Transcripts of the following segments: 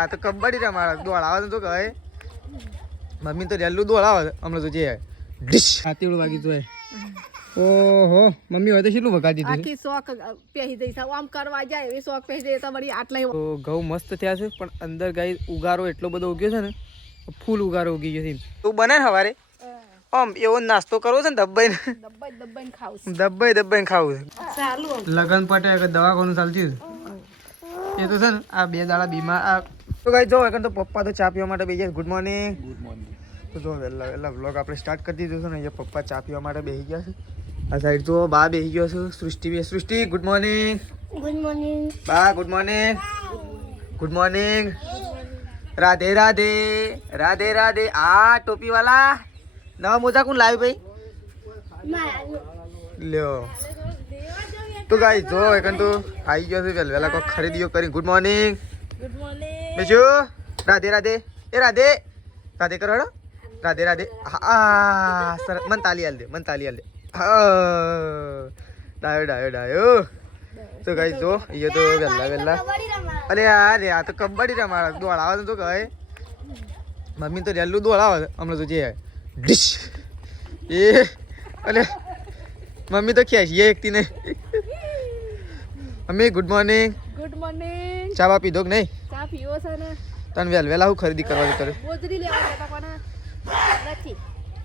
આ તો કબડ્ડી રમાડે દોડાવે તો કહે મમ્મી તો રેલું દોડાવે હમણાં તો જે ડિશ આતીડું વાગી તો ઓહો મમ્મી હોય તો કેટલું વગાડી દીધું આખી શોખ પહેરી દઈ આમ કરવા જાય એવી શોખ પહેરી દઈ તો વળી આટલા તો ઘઉં મસ્ત થયા છે પણ અંદર ગાય ઉગારો એટલો બધો ઉગ્યો છે ને ફૂલ ઉગારો ઉગી ગયો છે તું બને ને સવારે આમ એવો નાસ્તો કરવો છે ને દબાઈને ખાવું લગન પટે દવાખાનું ચાલતી એ તો છે ને આ 2 દાડા બીમાર તો ગાય જો તો પપ્પા તો ચા પીવા માટે બેસી ગયા ગુડ મોર્નિંગ તો જો વહેલા વ્લોગ આપણે સ્ટાર્ટ કરી દીધું છે ને અહીંયા પપ્પા ચા પીવા માટે બેસી ગયા છે આ સાઈડ તો બા બેસી ગયો છે સૃષ્ટિ ગુડ મોર્નિંગ બા ગુડ મોર્નિંગ રાધે રાધે રાધે રાધે આ ટોપી વાલા નવા મોજા કોણ લાવ્યું ભાઈ લ્યો તો ગાય જો એકન તો આવી ગયો છે વહેલા કોઈ ખરીદીઓ કરી ગુડ મોર્નિંગ બીજું રાધે રાધે એ રાધે રાધે કરો હેડો રાધે રાધે હા સર મન તાલી હાલ દે ડાયો તો ગાય જો એ તો વહેલા અરે આ તો કબડ્ડી રમાડે દોડાવે તો કહે મમ્મી તો રેલું દોડાવે હમણાં તો જે ડિશ એ અરે મમ્મી તો ખેંચીએ એકથી નહીં મમ્મી ગુડ મોર્નિંગ ચા બા પીધો કે નહીં ચા પીવો છે ને તને વહેલા હું ખરીદી કરવાની કરે મોજરી લેવા જતા પણ નથી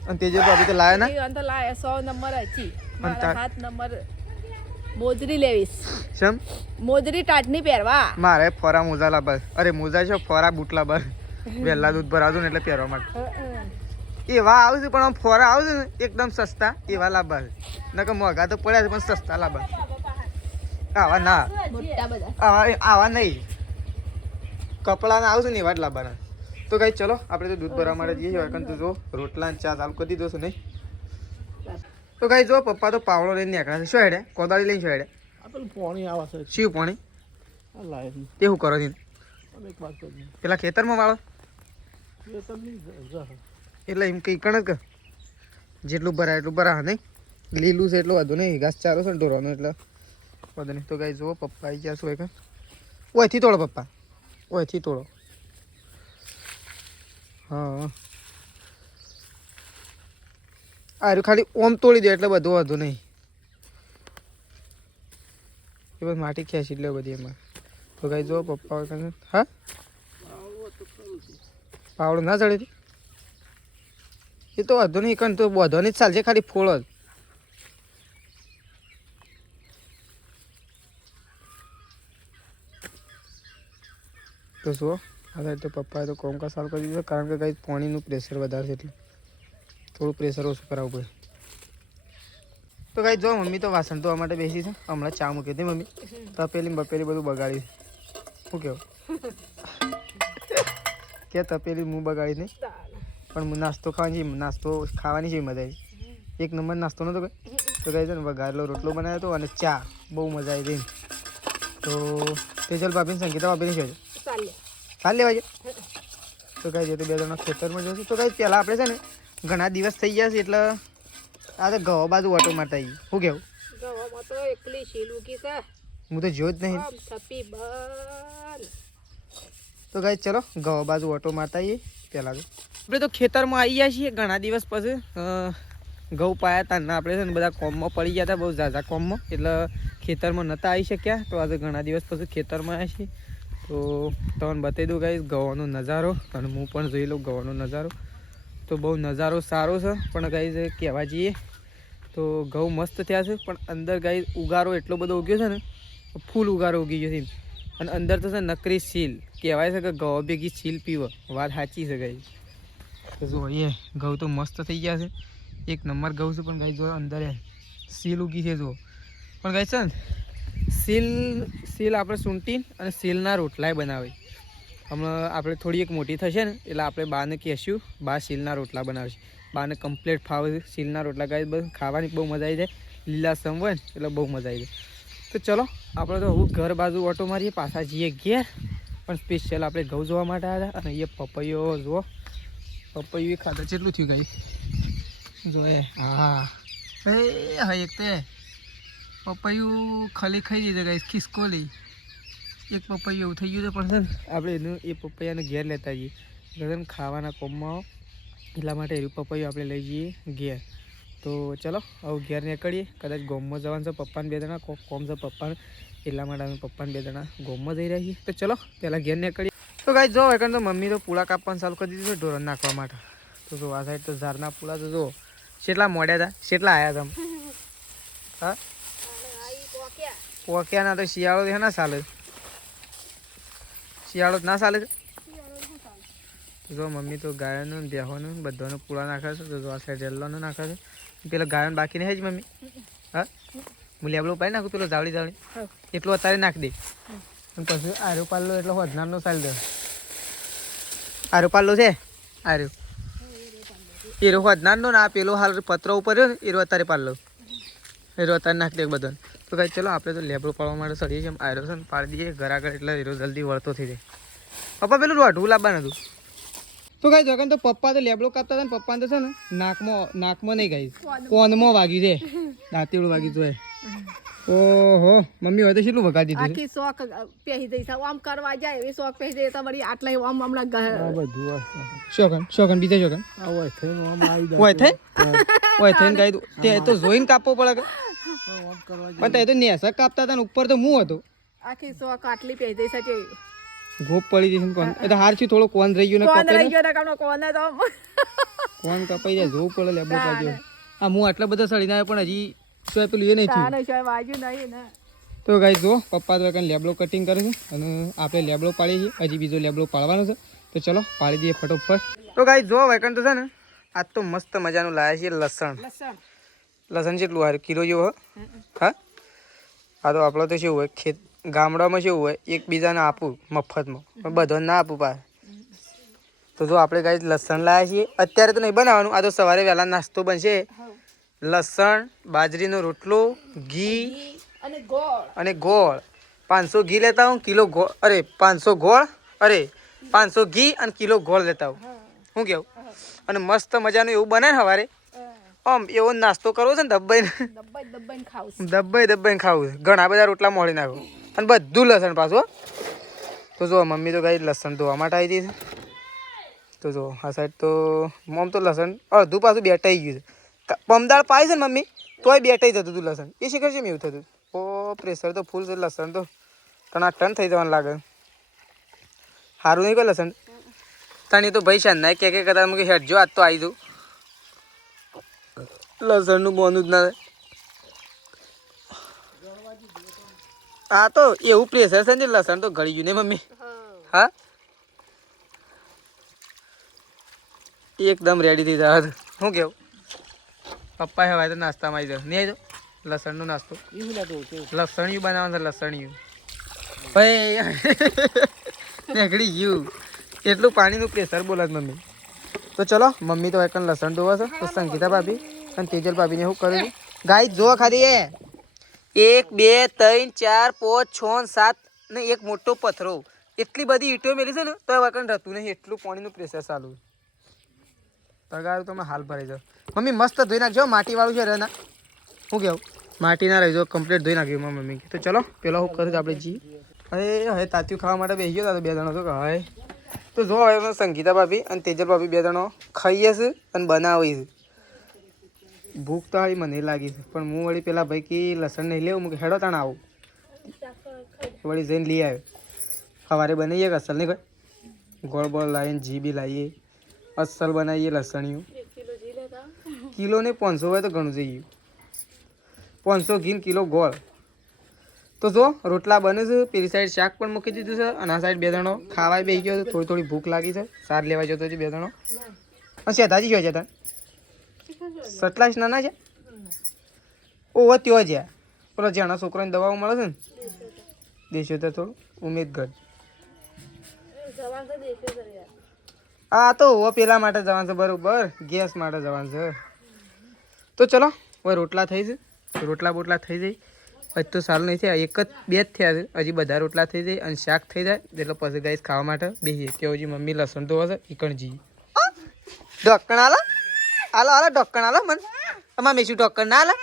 અને તેજે ભાભી તો લાયા ના અંત લાયા 100 નંબર હતી મારા 7 નંબર મોજરી લેવીશ શમ મોજરી ટાટની પહેરવા મારે ફોરા મોજા લાવવા અરે મોજા છે ફોરા બૂટ લાવવા વહેલા દૂધ ભરાવતું ને એટલે પહેરવા માટે એવા આવશે પણ આમ ફોરા આવશે ને એકદમ સસ્તા એવા લાવવા નકર મોંઘા તો પડ્યા છે પણ સસ્તા લાવવા આવા ના આવા નહીં કપડાના આવશે ને એવા જ લાવવાના તો કઈ ચલો આપણે તો દૂધ ભરવા માટે જઈએ કારણ તો જો રોટલા ચા ચાલુ કરી દીધો છે નહીં તો કઈ જો પપ્પા તો પાવડો લઈને નીકળ્યા છે શું હેડે કોદાળી લઈને શું હેડે પાણી આવે છે શિવ પાણી તે શું કરો છો પેલા ખેતરમાં વાળો એટલે એમ કઈ કણ કે જેટલું ભરાય એટલું ભરા નહીં લીલું છે એટલું વધુ નહીં ઘાસ ચારો છે ને ઢોરવાનું એટલે વધુ નહીં તો કઈ જુઓ પપ્પા આવી ગયા શું એક ઓયથી તોડો પપ્પા ઓયથી તોડો હા આર્યું ખાલી ઓમ તોડી દે એટલે બધું વધુ નહીં એ બસ માટી ખેંચી લે બધી એમાં તો કઈ જુઓ પપ્પા હા પાવડો ના ચડે એ તો વધુ નહીં કણ તો બધો નહીં જ ચાલશે ખાલી ફોળ જ તો જુઓ હવે તો પપ્પાએ તો કોમકા સારું કરી દીધું કારણ કે કંઈ પાણીનું પ્રેશર વધારે છે એટલે થોડું પ્રેશર ઓછું કરાવવું પડે તો કંઈ જો મમ્મી તો વાસણ ધોવા માટે બેસી છે હમણાં ચા મૂકી હતી મમ્મી તપેલી બપેલી બધું બગાડી શું કેવું કે તપેલી હું બગાડી નહીં પણ હું નાસ્તો ખાવાની છે મજા આવી એક નંબર નાસ્તો નહોતો કંઈ તો કહે છે ને વઘારેલો રોટલો બનાવ્યો હતો અને ચા બહુ મજા આવી હતી તો તેજલ ભાભીને સંગીતા ભાભીની છે ચાલ લેવા જાય તો કઈ છે તો 2 જણા ખેતરમાં જશું તો કઈ પહેલાં આપણે છે ને ઘણા દિવસ થઈ ગયા છે એટલે આ તો ગવા બાજુ ઓટો મારતા આવી શું કેવું હું તો જોયો જ નહીં તો કઈ ચલો ગવા બાજુ ઓટો મારતા આવીએ પહેલાં તો આપણે તો ખેતરમાં આવી ગયા છીએ ઘણા દિવસ પછી ઘઉં પાયા હતા ને આપણે છે ને બધા કોમમાં પડી ગયા હતા બહુ ઝાઝા કોમમાં એટલે ખેતરમાં નહોતા આવી શક્યા તો આજે ઘણા દિવસ પછી ખેતરમાં આવ્યા છીએ તો તમને બતાવી દઉં ગાઈસ ગવાનો નજારો અને હું પણ જોઈ લઉં ગવાનો નજારો તો બહુ નજારો સારો છે પણ ગાઈસ કહેવા જઈએ તો ઘઉં મસ્ત થયા છે પણ અંદર ગાઈસ ઉગારો એટલો બધો ઉગ્યો છે ને ફૂલ ઉગારો ઉગી ગયો છે અને અંદર તો છે નકરી સીલ કહેવાય છે કે ઘઉં ભેગી સીલ પીવો વાત સાચી છે ગાઈસ તો જો એ ઘઉં તો મસ્ત થઈ ગયા છે એક નંબર ઘઉં છે પણ ગાઈસ જો અંદર સીલ ઉગી છે જો પણ ગાઈસ છે ને સીલ આપણે સૂંટી અને સીલના રોટલાય બનાવે હમણાં આપણે થોડી એક મોટી થશે ને એટલે આપણે બાને કહેશું બા સીલના રોટલા બનાવશે બાને કમ્પ્લીટ ફાવે સીલના રોટલા ગાય બસ ખાવાની બહુ મજા આવી જાય લીલા સમ હોય ને એટલે બહુ મજા આવી જાય તો ચલો આપણે તો હું ઘર બાજુ ઓટો મારીએ પાછા જઈએ ઘેર પણ સ્પેશિયલ આપણે ઘઉં જોવા માટે આવ્યા અને એ પપૈયો જુઓ પપૈયું ખાધા કેટલું થયું ગઈ જોએ હા એક તે પપૈયું ખાલી ખાઈ દીધું ગાઈસ ખિસકો લઈ એક પપૈયું એવું થઈ ગયું છે પણ છે ને આપણે એનું એ પપૈયાને ઘેર લેતા જઈએ એટલે ખાવાના કોમમાં એટલા માટે એનું પપૈયું આપણે લઈ જઈએ ઘેર. તો ચલો હવે ઘેર નીકળીએ. કદાચ ગોમમાં જવાનું છે પપ્પાને 2 જણા કોમ છે પપ્પાને, એટલા માટે અમે પપ્પાને 2 જણા ગોમમાં જઈ રહ્યા છીએ. તો ચલો પહેલાં ઘેર નીકળીએ. તો ગાઈસ જો એકણ તો મમ્મી તો પૂળા કાપવાનું ચાલુ કરી દીધું છે ઢોરણ નાખવા માટે. તો જો આ સાઈડ તો ઝાડના પૂળા તો જો કેટલા મોડ્યા હતા, કેટલા આવ્યા તમે? હા પોક્યા ના તો શિયાળો છે ના ચાલે, શિયાળો જ ના ચાલે છે. જો મમ્મી તો ગાયોનું બેહોનું બધાનું પૂળા નાખે છે. તો જો આ સાઈડ રેલ્લાનું નાખે છે. પેલા ગાયોને બાકી નહીં જ મમ્મી. હા હું લેબડો પાડી નાખું પેલો જાવડી જાવડી એટલું અત્યારે નાખી દે અને પછી આરો પાલ્લો એટલે હોજનારનો સાલ દે. આરો પાલ્લો છે આરો એરો હોજનારનો ને આ પેલો હાલ પત્રો ઉપર રહ્યો ને એરો અત્યારે પાલ્લો એરો અત્યારે નાખી દે બધાને. તો કાંઈ ચલો આપણે તો લેબડો પાડવા માટે સડીએ છીએ. આરો છે ને પાડી દઈએ ઘર આગળ એટલે એરો જલ્દી વળતો થઈ જાય. પપ્પા પેલું રોઢું લાવવાનું હતું. તો કાંઈ જગન તો પપ્પા તો લેબડો કાપતા હતા ને પપ્પાને તો છે ને નાકમાં નહીં ગાઈ કોનમાં વાગ્યું છે, દાંતીડું વાગ્યું છે. ઓહો મમ્મી હોય તો કેટલું વગાડી દીધું આખી શોખ પહેરી દઈ છે આમ કરવા જાય એવી શોખ પહેરી દઈ તો વળી આટલા આમ હમણાં બધું શોખન બીજા શોખન હોય થઈને ગાઈ તે તો જોઈને કાપવો પડે કે પણ તે તો નેસા કાપતા હતા ને ઉપર તો મું હતો. આખી શોખ આટલી પહેરી દઈ છે ગોપ પડી જશે ને કોણ એ તો હાર થી થોડો કોણ રહી ગયો ને કોણ રહી કપાઈ ગયો ને કામનો કોણ તો કોણ કપાઈ જાય જોવું પડે લેબડો પાડ્યો. આ હું આટલા બધા સડીને આવ્યો પણ હજી શું પેલું એ નહીં થયું. તાને શું વાજ્યું નહીં ને. તો ગાઈ જો પપ્પા તો કંઈ લેબડો કટિંગ કરે છે અને આપણે લેબડો પાડીએ છીએ. હજી બીજો લેબડો પાડવાનો છે તો ચલો પાડી દઈએ ફટોફટ. તો ગાઈ જો વેકન તો છે ને આજ તો મસ્ત મજાનું લાવ્યા છીએ લસણ. લસણ કેટલું હારું કિલો જેવો હા. આ તો આપણો તો શું હોય ખેત ગામડામાં શું હોય એકબીજાને આપું મફતમાં પણ બધાને ના આપું પાર. તો જો આપણે ગાઈ લસણ લાવ્યા છીએ. અત્યારે તો નહીં બનાવવાનું, આ તો સવારે વહેલા નાસ્તો બનશે. લસણ, બાજરીનો રોટલો, ઘી અને ગોળ. 500 ઘી લેતા હું, કિલો ગોળ, અરે 500 ગોળ, અરે 500 ઘી અને કિલો ગોળ લેતા હું. શું કેવું? અને મસ્ત મજાનું એવું બને ને સવારે આમ એવો નાસ્તો કરવો છે ને દબાઈને ખાવું છે. ઘણા બધા રોટલા મોડી નાખો અને બધું લસણ પાછું. તો જો મમ્મી તો ગાઈ લસણ ધોવા માટે આવી હતી. તો જો આ સાઈડ તો મમ તો લસણ અડધું પાછું બેટાઈ ગયું છે. પમદાળ પાય છે ને મમ્મી તોય બેટાઈ જતું હતું લસણ. એ શીખર છે એવું થતું. ઓ પ્રેશર તો ફૂલ છે લસણ તો ટન થઈ જવાનું લાગે. સારું નહીં કોઈ લસણ તને તો ભાઈ શાન ના કે કદાચ મૂકી હેડજો આજ તો આવી દઉં. લસણનું બોનું જ ના હા તો એવું પ્રેશર છે ને લસણ તો ગળી ગયું ને મમ્મી. હા એકદમ રેડી થઈ જાય. શું કેવું પપ્પા હવે તો નાસ્તામાં આવી જાવ નહીં આવી જાવ લસણનો નાસ્તો લસણિયું બનાવવાનું છે. લસણિયું ભાઈ નીકળી ગયું એટલું પાણીનું પ્રેશર બોલે મમ્મી. તો ચલો મમ્મી તો એક લસણ ધોવા છે. તો સંગીતા ભાભી અને તેજલ ભાભીને શું કરું છું ગાય જો ખાલી એ 1 2 3 4 5 6 7 ને એક મોટો પથરો એટલી બધી ઈંટો મેલી છે ને તો વકન રહેતું નહીં એટલું પાણીનું પ્રેશર ચાલુ. તગારું તમે હાલ ભરાઈ જાઓ મમ્મી મસ્ત ધોઈ નાખજો. માટીવાળું છે રેના શું કેવું માટી ના રહી જાઓ કમ્પ્લીટ ધોઈ નાખ્યું મમ્મી. તો ચલો પેલા હું કરું આપણે જી હવે તાત્યું ખાવા માટે બેસી ગયો. 2 જણો તો હવે તો જો હવે સંગીતા ભાભી અને તેજલ ભાભી 2 જણો ખાઈએ છે અને બનાવીએ છે. ભૂખ તો હારી મને લાગી છે પણ હું વળી પેલા ભાઈ કે લસણ નહીં લેવું મૂકે હેડો તાણ આવું વળી જઈને લઈ આવ્યો. સવારે બનાવીએ કે અસલ નહીં કોઈ ગોળ બોળ લાવીને જી બી લાવીએ અસલ બનાવીએ લસણિયું. કિલો ને 500 હોય તો ઘણું જઈ ગયું. 500 ઘી કિલો ગોળ. તો જો રોટલા બને છે. પેલી સાઈડ શાક પણ મૂકી દીધું છે અને આ સાઈડ 2 જણો ખાવાય બેસી ગયો છે. થોડી ભૂખ લાગી છે. સાર લેવા જતો છે 2 જણો. શેતાજી જોઈ જતા સટલાશ નાના છે. ઓહો ત્યો છે પેલો જ્યાંના છોકરાને દવાઓ મળે છે ને દેશો તો થોડું ઉમેદગઢ. હા તો પેલા માટે જવાનું છે બરોબર ગેસ માટે જવાનું છે. તો ચલો હવે રોટલા થઈ છે. રોટલા બોટલા થઈ જાય હજી તો સારું નહીં થયા. 1 જ 2 જ થયા છે. હજી બધા રોટલા થઈ જાય અને શાક થઈ જાય એટલે પછી ગાઈસ ખાવા માટે બેસીએ. કે હજી મમ્મી લસણ તો હશે ઈકણજી ઢક્કણ હાલો હાલો હાલો ઢક્કણ હાલો મને અમારે મેશું ઢક્કણ ના હાલે.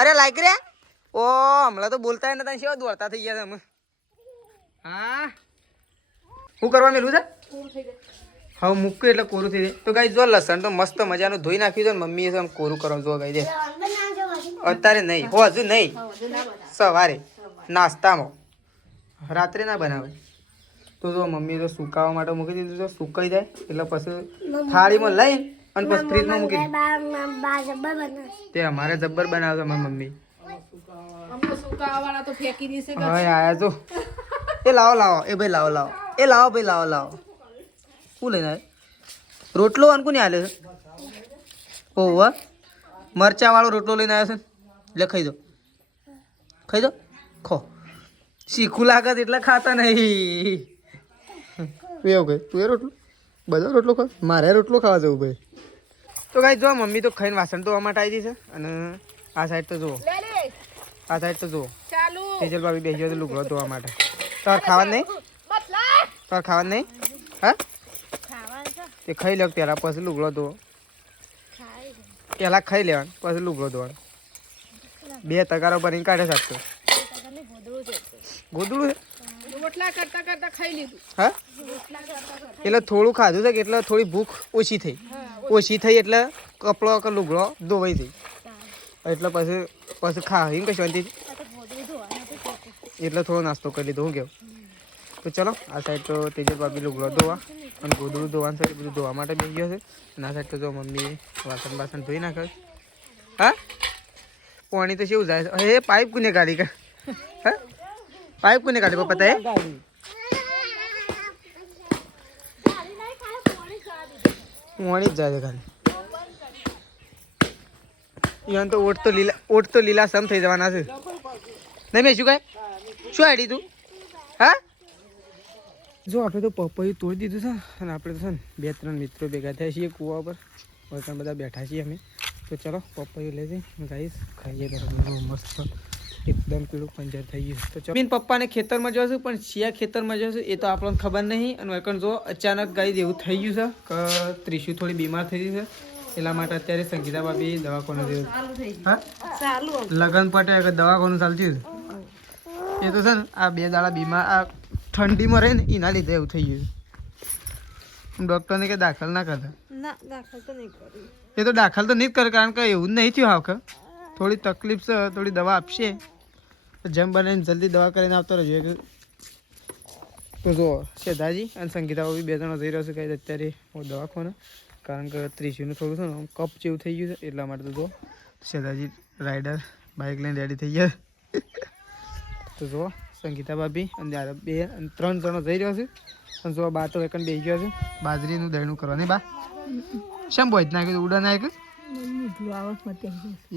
અરે લાઈક રે ઓ હમણાં તો બોલતા નથી શેવા દોડતા થઈ ગયા તમે. હા શું કરવા મેલું છે હવે મૂક્યું એટલે કોરું થઈ જાય તો ગાઈ જો લસણ તો મસ્ત મજાનું ધોઈ નાખ્યું છે ને મમ્મીએ તો આમ કોરું કરવાનું જો ગાઈ દે અત્યારે નહીં હો હજુ નહીં સવારે નાસ્તામાં રાત્રે ના બનાવે તો જો મમ્મી તો સુકાવા માટે મૂકી દીધું તો સુકાઈ જાય એટલે પછી થાળીમાં લઈને અને પછી ફ્રીજમાં મૂકી દીધું તે અમારે જબ્બર બનાવે છે મારી મમ્મી હવે આયા તો એ લાવો એ ભાઈ લાવો એ લાવો ભાઈ લાવો શું લઈને આવે રોટલો અનકુ નહીં હાલે છે ઓહ મરચાવાળો રોટલો લઈને આવ્યો છે એટલે ખાઈ દો ખો શીખું લાગત એટલે ખાતા નહીં એવું કઈ તું એ રોટલો બધો રોટલો ખા મારે રોટલો ખાવા જવું ભાઈ તો કાંઈ જો મમ્મી તો ખાઈને વાસણ ધોવા માટે આવી છે અને આ સાઈડ તો જુઓ તેજલ ભાભી બેસી ગયો લુગડો ધોવા માટે તાર ખાવાનું નહીં હા તે ખાઈ લે પહેલાં પછી લુગડો ધો પહેલાં ખાઈ લેવાનું પછી લુગડો ધોવાનું 2 તગારો ભરીને કાઢે શકતો ગોદડું છે હા એટલે થોડું ખાધું છે કે એટલે થોડી ભૂખ ઓછી થઈ એટલે કપડો લુગડો ધોવાઈ થઈ એટલે પછી ખાઈને કઈ શાંતિ એટલે થોડો નાસ્તો કરી લીધો હું કેવું તો ચલો આ સાઈડ તો તેજલ ભાભી લુગડો ધોવા અને ગોદડું ધોવાનું છે બધું ધોવા માટે બેસી ગયો છે અને આ સાઈડ તો જો મમ્મી વાસણ ધોઈ નાખે હા પાણી તો કેવું જાય છે હે પાઇપ કોને કાઢી કા હા પાઇપ કોને કાઢી પપ્પા તે પાણી જ જાય છે ખાલી ઈવન તો ઓટ તો લીલા સમ થઈ જવાના છે નહીં મેં શું આઈડી તું હા જો આપણે તો પપૈયું તોડી દીધું છે અને આપણે તો છે ને 2-3 મિત્રો ભેગા થયા છીએ કૂવા પર વળતા બધા બેઠા છીએ અમે તો ચલો પપૈયું લઈ જઈ ગાઈસ ખાઈએ મસ્ત એકદમ પીળું પંજર થઈ ગયું તો ચલો પપ્પાને ખેતરમાં જશું પણ શિયા ખેતરમાં જશું એ તો આપણને ખબર નહીં અને વળકણ જો અચાનક ગાઈસ એવું થઈ ગયું છે કે ત્રિશુ થોડી બીમાર થઈ ગઈ છે એટલા માટે અત્યારે સંગીતા ભાભી દવાખાનું જેવું હા લગન પટે દવાખાનું ચાલતું એ તો છે ને આ 2 દાડા બીમાર આ ઠંડીમાં રહે ને એના લીધે એવું થઈ ગયું ડૉક્ટરને કે દાખલ ના કરતા એ તો દાખલ તો નહીં જ કરે કારણ કે એવું જ નહીં થયું હાવખર થોડી તકલીફ છે થોડી દવા આપશે જેમ બને જલ્દી દવા કરીને આવતો રહેજો તો જો શેધાજી અને સંગીતા ભાભી 2 જણા જઈ રહ્યો છે કંઈ અત્યારે હું દવાખાને કારણ કે ત્રિશુનું થોડું છે ને કપ જેવું થઈ ગયું છે એટલા માટે તો જો શેધાજી રાઈડર બાઇક લઈને રેડી થઈ ગયા તો જો સંગીતા ભાભી અને 2 અને 3 જણો જઈ રહ્યો છે અને જો બા તો એકન બેસી ગયો છે બાજરીનું દળનું કરવાની બા શેમ બોજ નાખ્યું ઉડા નાખ્યું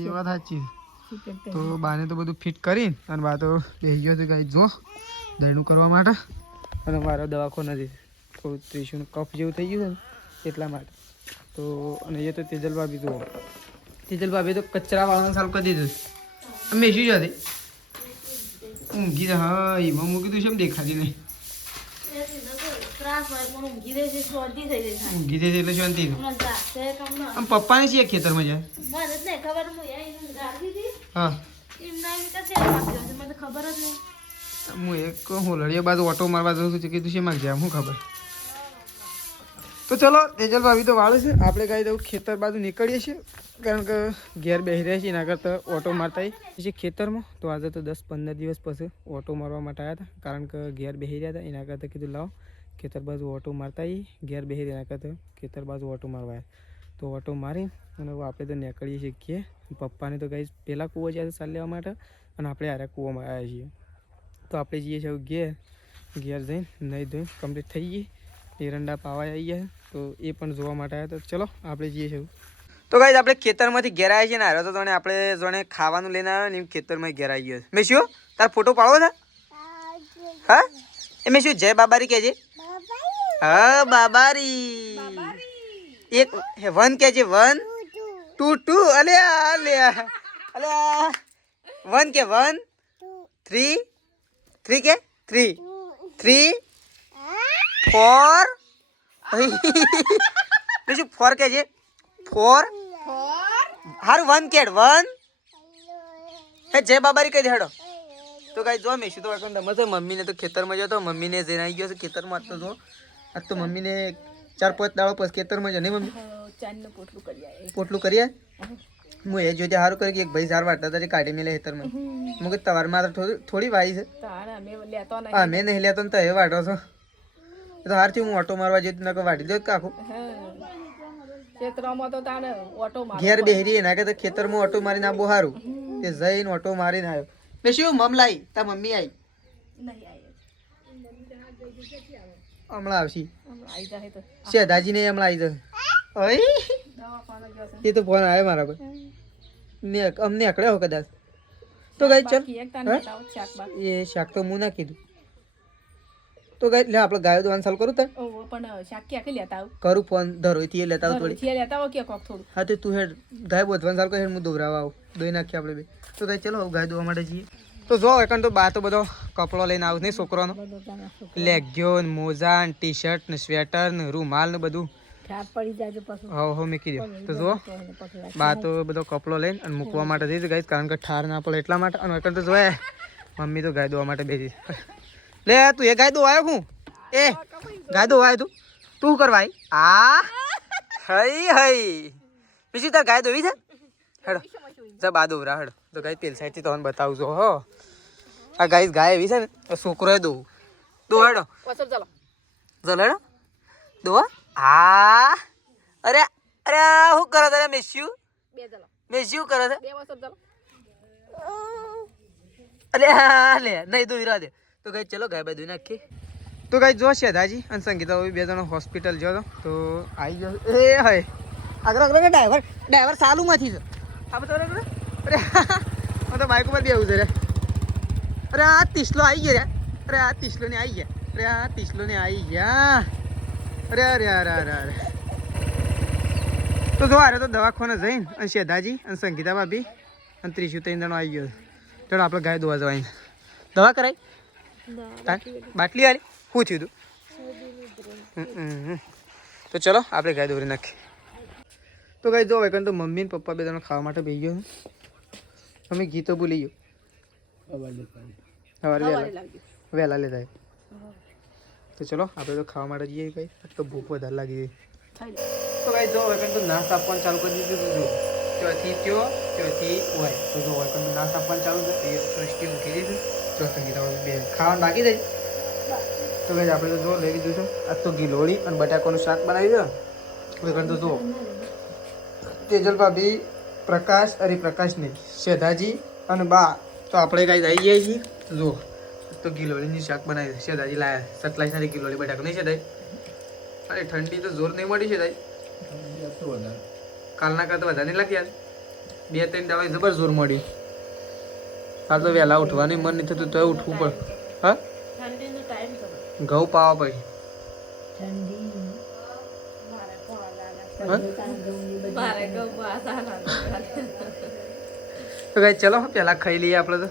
એ વાત સાચી તો બાને તો બધું ફિટ કરી અને બા તો બેસી ગયો છે કાંઈ જો દળનું કરવા માટે અને મારો દવાખાનો નથી થોડું ત્રિશુનું કફ જેવું થઈ ગયું છે ને એટલા માટે તો અને એ તો તેજલ ભાભી જુઓ તેજલ ભાભી તો કચરા વાળવાનું ચાલુ કરી દીધું અમે શું જતી ઊંઘી હા એમાં મૂકી દઉં છે એમ દેખાતી નહીં ઊંઘી દે છે એટલે શાંતિ આમ પપ્પાને છીએ ખેતરમાં જાય હા હું એક હોલડીયા બાજુ ઓટો મારવા જઉં છું કીધું છે મારે જાય શું ખબર તો ચલો તેજલ ભાભી તો વાળું છે આપણે કાંઈ દઉં ખેતર બાજુ નીકળીએ છીએ કારણ કે ઘેર બેસી રહ્યા છીએ એના કરતાં ઓટો મારતા છીએ ખેતરમાં તો આજે તો 10-15 દિવસ પછી ઓટો મારવા માટે આવ્યા હતા કારણ કે ઘેર બેસી રહ્યા હતા એના કરતાં કીધું લાવો ખેતર બાજુ ઓટો મારતા આવીએ ઘેર બેસી રહ્યા એના કરતાં ખેતર બાજુ ઓટો મારવા આવ્યા તો ઓટો મારી અને આપણે તો નીકળીએ છીએ ઘેર પપ્પાને તો કાંઈ પહેલાં કૂવો જાય ચાલ લેવા માટે અને આપણે આરે કૂવામાં આવ્યા છીએ તો આપણે જઈએ છીએ ઘેર જઈને નહીં ધોઈને કમ્પ્લીટ થઈ ગઈ એરંડા પાવા આવી ગયા તો એ પણ જોવા માટે આવ્યા તો ચલો આપણે જઈએ છીએ તો ગાઈસ આપણે ખેતરમાંથી ઘેર આવ્યા છીએ ને હારો તો જોણે આપણે જોણે ખાવાનું લઈને આવ્યો ને એમ ખેતરમાં ઘેર આવી ગયો મેં શું તાર ફોટો પાડવો છે હા એ મેં શું જય બાબારી કહેજે હા બાબારી એક 1 કહેજે 1 2 2 અલ્યા 1 કે 1 3 3 કે 3 3 4 શું 4 કહેજે 4 હારું 1 કેડ 1 હે જય બાબારી કહી દે હેડો તો ગાઈ જો મેશું તો વાકણ તમે મમ્મીને તો ખેતરમાં જતો મમ્મીને જઈને આવી ગયો છે ખેતરમાં આજ તો જો આજ તો મમ્મીને 4-5 દાડો પછી ખેતરમાં જ નહીં મમ્મી ચાંદનું પોટલું કરી આય પોટલું કરીએ હું એ જોતે સારું કરી કે એક ભાઈ ઝાર વાટતા હતા કાઢી મેલે ખેતરમાં હું કે તમારમાં થોડી વાઈ છે તાણ અમે લેતો નહીં હા મેં નહીં લેતો ને તો એ વાટો છો એ તો હાર થયું હું ઓટો મારવા જઈ નકો વાટી દો કાકું ખેતરમાં તો તાણ ઓટો માર ઘેર બેહરી એના કે ખેતરમાં ઓટો મારીને આબો સારું તે જઈને ઓટો મારીને આવ્યો મેં શું મમ લાઈ તા મમ્મી આવી નહીં આય હમણાં આવશી આઈ જાય તો શેધાજીને હમણાં આવી જશે ઓય દવાખાના ગયો છે એ તો ફોન આવ્યો મારા પર અમને અકડ્યો હો કદાચ તો ગઈ ચલ એક તાણ બતાવો શાક બાક એ શાક તો હું ના કીધું તો ગઈ લે આપણે ગાયો દોવાનું ચાલુ કરું તાર ઓ પણ શાક ક્યાં લેતા આવ કરું ફોન ધરોઈથી એ લેતા આવું થોડી છે લેતા આવો કે કોક થોડું હા તો તું હેડ ગાય બોધવાનું ચાલુ કર હેડ હું દોરાવા આવું દોઈ નાખીએ આપણે બે તો ગઈ ચલો હવે ગાય દોવા માટે જઈએ તો જો એકણ તો બા તો બધો કપડો લઈને આવું નહીં છોકરાનો લેગ્યો ને મોજા ને ટી શર્ટ ને સ્વેટર ને રૂમાલ ને બધું ઠાપ પડી જાય પાછું હો મેં કીધું તો જો બા તો બધો કપડો લઈને અને મૂકવા માટે જઈશ ગાય કારણ કે ઠાર ના પડે એટલા માટે અને એકણ તો જોયે મમ્મી તો ગાય દોવા માટે બેસી લે તું એ ગાય દો આવ્યો હું એ ગાય દો આવ્યો તું તું કરવા આ હઈ હઈ બીજી તાર ગાય દોવી છે હેડો જા બા દોરા હેડો તો ગાય પેલ સાઈડથી તમને બતાવું છો હો આ ગાય એવી છે ને છોકરો દો હેડો વસર ચાલો ચાલો હેડો દો હા અરે અરે શું કરો તારે મેસ્યુ બે ચાલો મેસ્યુ કરે છે બે વસર ચાલો અરે હા લે નહીં દોઈ રહ્યા દે તો ગાય ચલો ગાય બાય દોઈ નાખીએ તો ગાય જો શેધાજી અને સંગીતા બે જણો હોસ્પિટલ જો તો આવી ગયો એ હય આગળ આગળ ડ્રાઈવર સાલુમાંથી છે આ બધો અરે હું તો બાઇક ઉપર બેવું છે રે અરે આ તીસલો આવી ગયા રે અરે આ તીસલો ને આવી ગયા અરે આ તીસલો ને આવી ગયા અરે અરે અરે અરે અરે તો જો અરે તો દવાખાને જઈને અને શેધાજી અને સંગીતા ભાભી અને ત્રીસું 3 જણો આવી ગયો ચાલો આપણે ગાય દોવા જવાની દવા કરાઈ બાટલી વાળી શું થયું તું તો ચલો આપણે ગાય દોરી નાખીએ તો ગાય જો એકન તો મમ્મી ને પપ્પા બે જણા ખાવા માટે બેસી ગયો અમે ગીતો ભૂલી ગયો સવારે વહેલા લેતા તો ચલો આપણે તો ખાવા માટે જઈએ ભાઈ તો ભૂખ વધારે લાગી ગઈ તો ભાઈ જો એકન તો નાસ્તા આપવાનું ચાલુ કરી દીધું જો ત્યાંથી ત્યાંથી હોય તો જો એકન તો નાસ્તા આપવાનું ચાલુ છે એ સૃષ્ટિ મૂકી દીધું તો સંગીતા બે ખાવાનું બાકી જાય તો ભાઈ આપણે તો જો લઈ લીધું છે આજ તો ગિલોળી અને બટાકાનું શાક બનાવી દો એકન તો જો તેજલ ભાભી પ્રકાશ નહીં શેધાજી અને બા તો આપણે કાંઈ આવી જઈએ છીએ જો તો ગિલોળીની શાક બનાવી શેધાજી લાયા 27 સારી ગિલોળી બટાકા નહીં શેધાઈ અરે ઠંડી તો જોર નહીં મળી શેધાઈ કાલના કરતાં વધારે નહીં લાગી યાર 2-3 દાવા જબર જોર મળી કાલ તો વહેલા ઉઠવાની મન નહીં થતું તો ઉઠવું પડે હા ઘઉં પાવા પછી તો ગાય ચલો પહેલા ખાઈ લઈએ આપણે તો